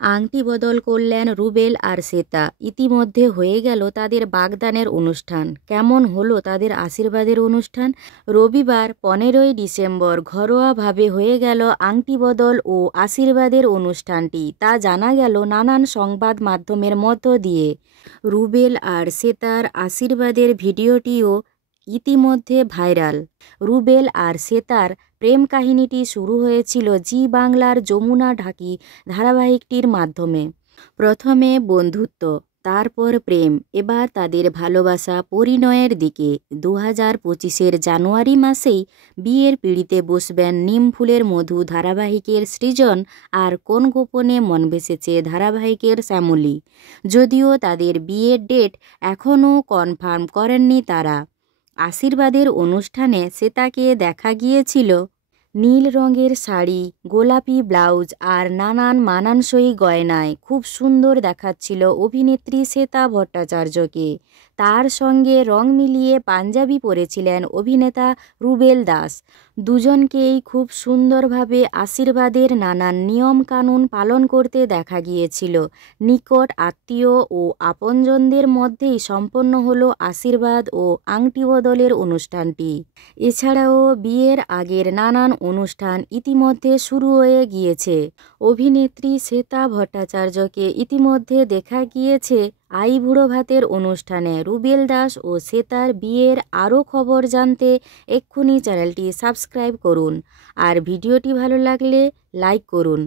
আংটি বদল করলেন রুবেল আর শ্বেতা। ইতিমধ্যে হয়ে গেল তাদের বাগদানের অনুষ্ঠান। কেমন হলো তাদের আশীর্বাদের অনুষ্ঠান? রবিবার 15ই ডিসেম্বর ঘরোয়াভাবে হয়ে গেল আংটি বদল ও আশীর্বাদের অনুষ্ঠানটি। তা জানা গেল নানান সংবাদ মাধ্যমের মধ্য দিয়ে। রুবেল আর শ্বেতার আশীর্বাদের ভিডিওটিও ইতিমধ্যে ভাইরাল। রুবেল আর শ্বেতার প্রেম কাহিনীটি শুরু হয়েছিল জি বাংলার যমুনা ঢাকি ধারাবাহিকটির মাধ্যমে। প্রথমে বন্ধুত্ব, তারপর প্রেম, এবার তাদের ভালোবাসা পরিণয়ের দিকে। 2025-এর জানুয়ারি মাসেই বিয়ের পিঁড়িতে বসবেন নিম ফুলের মধু ধারাবাহিকের সৃজন আর কোন গোপনে মন ভেসেছে ধারাবাহিকের শ্যামলী। যদিও তাদের বিয়ের ডেট এখনও কনফার্ম করেননি তারা। আশীর্বাদের অনুষ্ঠানে শ্বেতাকে দেখা গিয়েছিল নীল রঙের শাড়ি, গোলাপি ব্লাউজ আর নানান মানানসই গয়নায়। খুব সুন্দর দেখাচ্ছিল অভিনেত্রী শ্বেতা ভট্টাচার্যকে। তার সঙ্গে রং মিলিয়ে পাঞ্জাবি পরেছিলেন অভিনেতা রুবেল দাস। দুজনকেই খুব সুন্দরভাবে আশীর্বাদের নানান নিয়মকানুন পালন করতে দেখা গিয়েছিল। নিকট আত্মীয় ও আপনজনদের মধ্যেই সম্পন্ন হলো আশীর্বাদ ও আংটি বদলের অনুষ্ঠানটি। এছাড়াও বিয়ের আগের নানান অনুষ্ঠান ইতিমধ্যে শুরু হয়ে গিয়েছে। অভিনেত্রী শ্বেতা ভট্টাচার্যকে ইতিমধ্যে দেখা গিয়েছে আইবুড়ো ভাতের অনুষ্ঠানে। রুবেল দাস ও শ্বেতার বিয়ের আরও খবর জানতে এক্ষুনি চ্যানেলটি সাবস্ক্রাইব করুন আর ভিডিওটি ভালো লাগলে লাইক করুন।